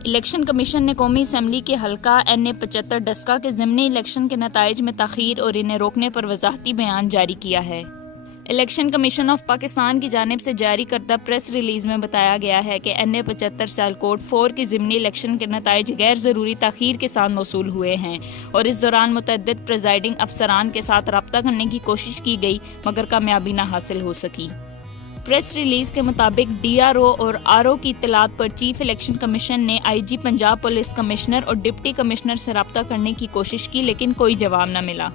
Election commission نے قومی assembly کے حلقہ NA-75 ڈسکا کے ضمنی الیکشن کے نتائج میں تاخیر اور انہیں روکنے پر وضاحتی بیان جاری کیا ہے۔ الیکشن کمیشن آف پاکستان کی جانب سے جاری کردہ پریس ریلیز میں بتایا گیا ہے کہ NA-75 سیالکوٹ 4 کی ضمنی الیکشن کے نتائج غیر ضروری تاخیر کے ساتھ موصول ہوئے ہیں اور اس دوران متعدد پریزائڈنگ افسران کے ساتھ رابطہ کرنے کی کوشش کی گئی مگر کامیابی نہ حاصل ہو سکی۔ پریس ریلیز کے مطابق DRO اور RO کی اطلاعات پر چیف الیکشن کمیشن نے IG پنجاب پولیس کمشنر اور ڈپٹی کمشنر سے رابطہ کرنے کی کوشش کی لیکن کوئی جواب نہ ملا۔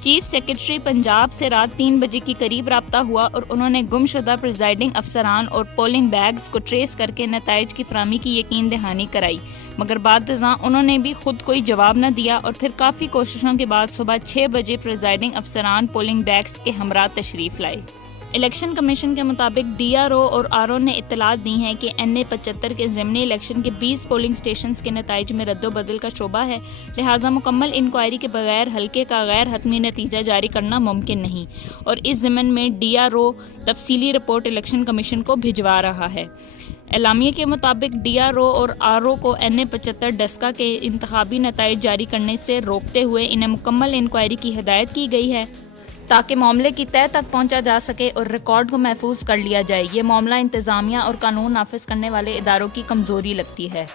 چیف سیکرٹری پنجاب سے رات 3 بجے کے قریب رابطہ ہوا اور انہوں نے گم شدہ پریزائڈنگ افسران اور پولنگ بیگز کو ٹریس کر کے نتائج کی فراہمی کی یقین دہانی کرائی مگر بعد ازاں انہوں نے بھی خود کوئی جواب نہ دیا اور پھر کافی کوششوں کے بعد صبح 6 بجے پریزائڈنگ افسران پولنگ بیگز کے ہمراہ تشریف لائے۔ الیکشن کمیشن کے مطابق DRO اور RO نے اطلاعات دی ہیں کہ NA-75 کے ضمنی الیکشن کے 20 پولنگ سٹیشنز کے نتائج میں رد و بدل کا شبہ ہے، لہٰذا مکمل انکوائری کے بغیر حلقے کا غیر حتمی نتیجہ جاری کرنا ممکن نہیں اور اس ضمن میں DRO تفصیلی رپورٹ الیکشن کمیشن کو بھجوا رہا ہے۔ اعلامیے کے مطابق DRO اور RO کو NA-75 ڈسکا کے انتخابی نتائج جاری کرنے سے روکتے ہوئے انہیں مکمل انکوائری کی ہدایت کی گئی ہے تاکہ معاملے کی تہہ تک پہنچا جا سکے اور ریکارڈ کو محفوظ کر لیا جائے۔ یہ معاملہ انتظامیہ اور قانون نافذ کرنے والے اداروں کی کمزوری لگتی ہے۔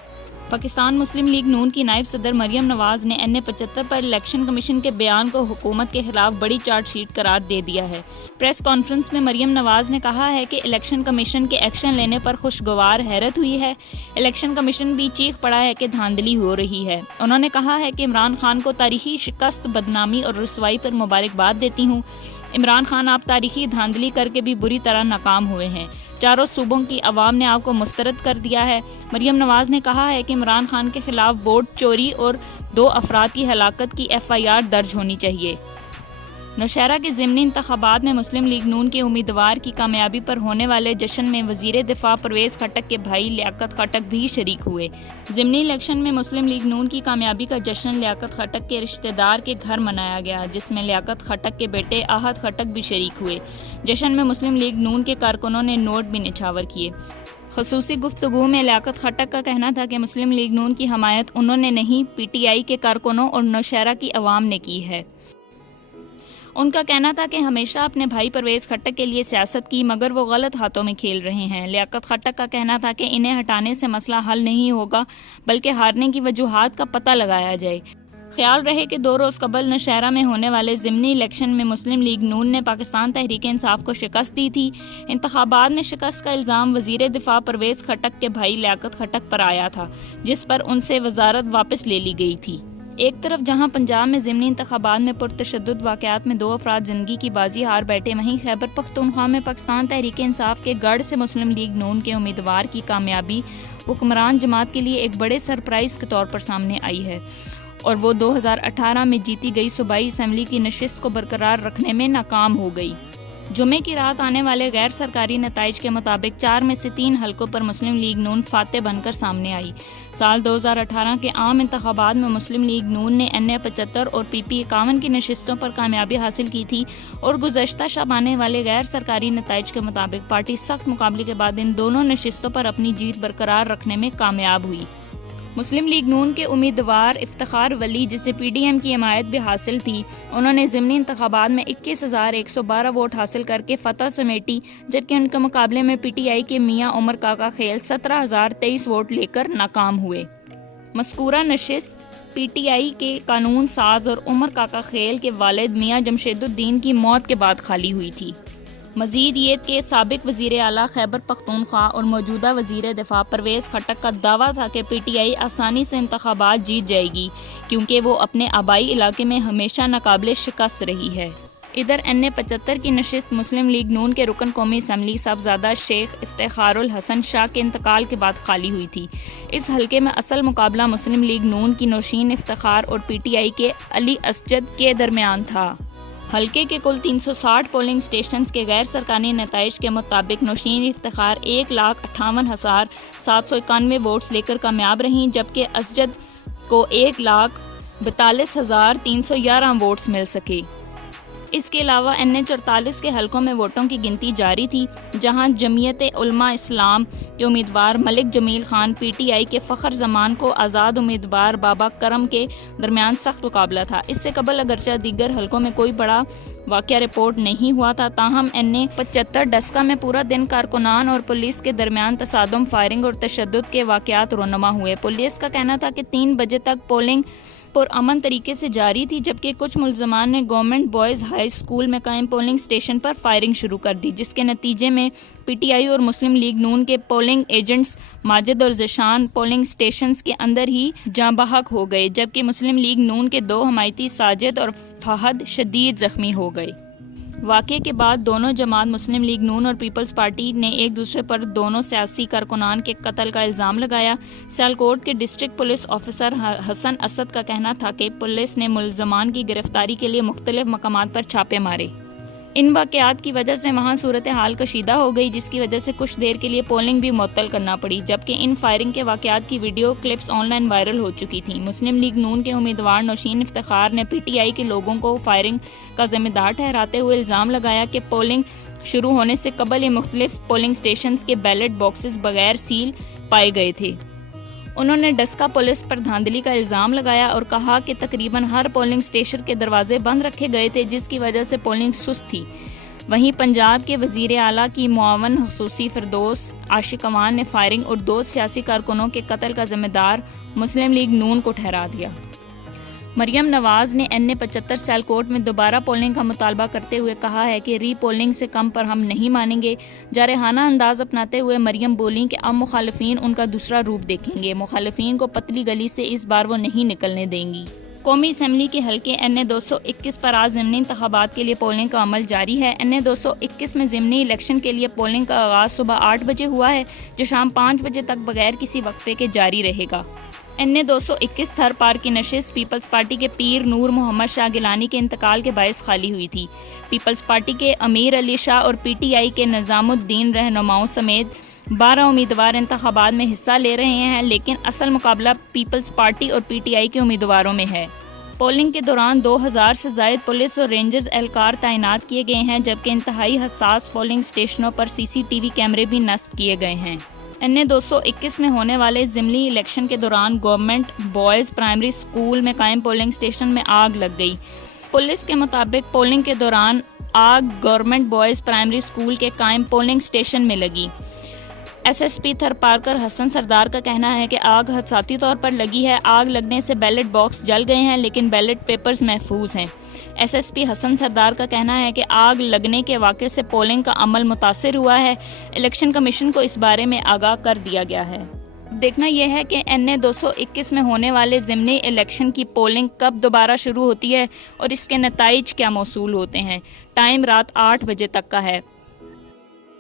پاکستان مسلم لیگ نون کی نائب صدر مریم نواز نے NA-75 پر الیکشن کمیشن کے بیان کو حکومت کے خلاف بڑی چارج شیٹ قرار دے دیا ہے۔ پریس کانفرنس میں مریم نواز نے کہا ہے کہ الیکشن کمیشن کے ایکشن لینے پر خوشگوار حیرت ہوئی ہے۔ الیکشن کمیشن بھی چیخ پڑا ہے کہ دھاندلی ہو رہی ہے۔ انہوں نے کہا ہے کہ عمران خان کو تاریخی شکست، بدنامی اور رسوائی پر مبارکباد دیتی ہوں۔ عمران خان آپ تاریخی دھاندلی کر کے بھی بری طرح ناکام ہوئے ہیں۔ چاروں صوبوں کی عوام نے آپ کو مسترد کر دیا ہے۔ مریم نواز نے کہا ہے کہ عمران خان کے خلاف ووٹ چوری اور 2 افراد کی ہلاکت کی FIR درج ہونی چاہیے۔ نوشہرہ کے ضمنی انتخابات میں مسلم لیگ نون کے امیدوار کی کامیابی پر ہونے والے جشن میں وزیر دفاع پرویز خٹک کے بھائی لیاقت خٹک بھی شریک ہوئے۔ ضمنی الیکشن میں مسلم لیگ نون کی کامیابی کا جشن لیاقت خٹک کے رشتہ دار کے گھر منایا گیا جس میں لیاقت خٹک کے بیٹے احد خٹک بھی شریک ہوئے۔ جشن میں مسلم لیگ نون کے کارکنوں نے نوٹ بھی نچھاور کیے۔ خصوصی گفتگو میں لیاقت خٹک کا کہنا تھا کہ مسلم لیگ نون کی حمایت انہوں نے نہیں PTI کے کارکنوں اور نوشہرہ کی عوام نے کی ہے۔ ان کا کہنا تھا کہ ہمیشہ اپنے بھائی پرویز خٹک کے لیے سیاست کی مگر وہ غلط ہاتھوں میں کھیل رہے ہیں۔ لیاقت خٹک کا کہنا تھا کہ انہیں ہٹانے سے مسئلہ حل نہیں ہوگا بلکہ ہارنے کی وجوہات کا پتہ لگایا جائے۔ خیال رہے کہ 2 روز قبل نوشہرہ میں ہونے والے ضمنی الیکشن میں مسلم لیگ نون نے پاکستان تحریک انصاف کو شکست دی تھی۔ انتخابات میں شکست کا الزام وزیر دفاع پرویز خٹک کے بھائی لیاقت خٹک پر آیا تھا جس پر ان سے وزارت واپس لے لی گئی تھی۔ ایک طرف جہاں پنجاب میں ضمنی انتخابات میں پرتشدد واقعات میں 2 افراد زندگی کی بازی ہار بیٹھے، وہیں خیبر پختونخوا میں پاکستان تحریک انصاف کے گڑھ سے مسلم لیگ نون کے امیدوار کی کامیابی حکمران جماعت کے لیے ایک بڑے سرپرائز کے طور پر سامنے آئی ہے اور وہ 2018 میں جیتی گئی صوبائی اسمبلی کی نشست کو برقرار رکھنے میں ناکام ہو گئی۔ جمعے کی رات آنے والے غیر سرکاری نتائج کے مطابق 4 میں سے 3 حلقوں پر مسلم لیگ نون فاتح بن کر سامنے آئی۔ سال 2018 کے عام انتخابات میں مسلم لیگ نون نے NA-75 اور PP 51 کی نشستوں پر کامیابی حاصل کی تھی اور گزشتہ شب آنے والے غیر سرکاری نتائج کے مطابق پارٹی سخت مقابلے کے بعد ان دونوں نشستوں پر اپنی جیت برقرار رکھنے میں کامیاب ہوئی۔ مسلم لیگ نون کے امیدوار افتخار ولی جسے PDM کی حمایت بھی حاصل تھی، انہوں نے ضمنی انتخابات میں 21,112 ووٹ حاصل کر کے فتح سمیٹی جبکہ ان کے مقابلے میں PTI کے میاں عمر کاکا خیل 17,023 ووٹ لے کر ناکام ہوئے۔ مذکورہ نشست PTI کے قانون ساز اور عمر کاکا خیل کے والد میاں جمشید الدین کی موت کے بعد خالی ہوئی تھی۔ مزید یہ کہ سابق وزیر اعلیٰ خیبر پختونخوا اور موجودہ وزیر دفاع پرویز خٹک کا دعویٰ تھا کہ PTI آسانی سے انتخابات جیت جائے گی کیونکہ وہ اپنے آبائی علاقے میں ہمیشہ ناقابل شکست رہی ہے۔ ادھر NA-75 کی نشست مسلم لیگ نون کے رکن قومی اسمبلی صاحبزادہ شیخ افتخار الحسن شاہ کے انتقال کے بعد خالی ہوئی تھی۔ اس حلقے میں اصل مقابلہ مسلم لیگ نون کی نوشین افتخار اور PTI کے علی اسجد کے درمیان تھا۔ حلقے کے کل 360 پولنگ سٹیشنز کے غیر سرکاری نتائج کے مطابق نوشین افتخار 1,58,791 ووٹس لے کر کامیاب رہیں جبکہ اسجد کو 1,42,311 ووٹس مل سکے۔ اس کے علاوہ NH-48 کے حلقوں میں ووٹوں کی گنتی جاری تھی، جہاں جمعیت علماء اسلام کے امیدوار ملک جمیل خان PTI کے فخر زمان کو آزاد امیدوار بابا کرم کے درمیان سخت مقابلہ تھا۔ اس سے قبل اگرچہ دیگر حلقوں میں کوئی بڑا واقعہ رپورٹ نہیں ہوا تھا، تاہم NA-75 ڈسکہ میں پورا دن کارکنان اور پولیس کے درمیان تصادم، فائرنگ اور تشدد کے واقعات رونما ہوئے۔ پولیس کا کہنا تھا کہ 3 بجے تک پولنگ پرامن طریقے سے جاری تھی، جبکہ کچھ ملزمان نے گورنمنٹ بوائز ہائی اسکول میں قائم پولنگ اسٹیشن پر فائرنگ شروع کر دی، جس کے نتیجے میں PTI اور مسلم لیگ نون کے پولنگ ایجنٹس ماجد اور ذیشان پولنگ اسٹیشنز کے اندر ہی جاں بحق ہو گئے، جبکہ مسلم لیگ نون کے 2 حمایتی ساجد اور فہد شدید زخمی ہو گئے۔ واقعے کے بعد دونوں جماعت مسلم لیگ نون اور پیپلز پارٹی نے ایک دوسرے پر دونوں سیاسی کارکنان کے قتل کا الزام لگایا۔ سیالکوٹ کے ڈسٹرکٹ پولیس آفیسر حسن اسد کا کہنا تھا کہ پولیس نے ملزمان کی گرفتاری کے لیے مختلف مقامات پر چھاپے مارے۔ ان واقعات کی وجہ سے وہاں صورتحال کشیدہ ہو گئی، جس کی وجہ سے کچھ دیر کے لیے پولنگ بھی معطل کرنا پڑی، جبکہ ان فائرنگ کے واقعات کی video clips online viral ہو چکی تھیں۔ مسلم لیگ نون کے امیدوار نوشین افتخار نے PTI کے لوگوں کو فائرنگ کا ذمہ دار ٹھہراتے ہوئے الزام لگایا کہ پولنگ شروع ہونے سے قبل ہی مختلف پولنگ اسٹیشنز کے بیلٹ باکسز بغیر سیل پائے گئے تھے۔ انہوں نے ڈسکہ پولیس پر دھاندلی کا الزام لگایا اور کہا کہ تقریباً ہر پولنگ اسٹیشن کے دروازے بند رکھے گئے تھے، جس کی وجہ سے پولنگ سست تھی۔ وہیں پنجاب کے وزیر اعلیٰ کی معاون خصوصی فردوس عاشق امان نے فائرنگ اور 2 سیاسی کارکنوں کے قتل کا ذمہ دار مسلم لیگ نون کو ٹھہرا دیا۔ مریم نواز نے NA-75 سیالکوٹ میں دوبارہ پولنگ کا مطالبہ کرتے ہوئے کہا ہے کہ ری پولنگ سے کم پر ہم نہیں مانیں گے۔ جارحانہ انداز اپناتے ہوئے مریم بولیں کہ اب مخالفین ان کا دوسرا روپ دیکھیں گے، مخالفین کو پتلی گلی سے اس بار وہ نہیں نکلنے دیں گی۔ قومی اسمبلی کے حلقے NA-221 پر آج ضمنی انتخابات کے لیے پولنگ کا عمل جاری ہے۔ NA-221 میں ضمنی الیکشن کے لیے پولنگ کا آغاز صبح 8 بجے ہوا ہے، جو شام 5 بجے تک بغیر کسی وقفے کے جاری رہے گا۔ NA-221 تھر پار کی نشست پیپلز پارٹی کے پیر نور محمد شاہ گیلانی کے انتقال کے باعث خالی ہوئی تھی۔ پیپلز پارٹی کے امیر علی شاہ اور PTI کے نظام الدین رہنماؤں سمیت 12 امیدوار انتخابات میں حصہ لے رہے ہیں، لیکن اصل مقابلہ پیپلز پارٹی اور PTI کے امیدواروں میں ہے۔ پولنگ کے دوران 2000 سے زائد پولیس اور رینجرز اہلکار تعینات کیے گئے ہیں، جبکہ انتہائی حساس پولنگ اسٹیشنوں پر CCTV کیمرے بھی نصب کیے گئے ہیں۔ NA-221 میں ہونے والے ضمنی الیکشن کے دوران گورنمنٹ بوائز پرائمری اسکول میں قائم پولنگ اسٹیشن میں آگ لگ گئی۔ پولیس کے مطابق پولنگ کے دوران آگ گورنمنٹ بوائز پرائمری اسکول کے قائم پولنگ اسٹیشن میں لگی۔ SSP تھر پارکر حسن سردار کا کہنا ہے کہ آگ حادثاتی طور پر لگی ہے۔ آگ لگنے سے بیلٹ باکس جل گئے ہیں، لیکن بیلٹ پیپرز محفوظ ہیں۔ SSP حسن سردار کا کہنا ہے کہ آگ لگنے کے واقعے سے پولنگ کا عمل متاثر ہوا ہے۔ الیکشن کمیشن کو اس بارے میں آگاہ کر دیا گیا ہے۔ دیکھنا یہ ہے کہ NA-221 میں ہونے والے ضمنی الیکشن کی پولنگ کب دوبارہ شروع ہوتی ہے اور اس کے نتائج کیا موصول ہوتے ہیں۔ ٹائم رات 8 بجے تک کا ہے۔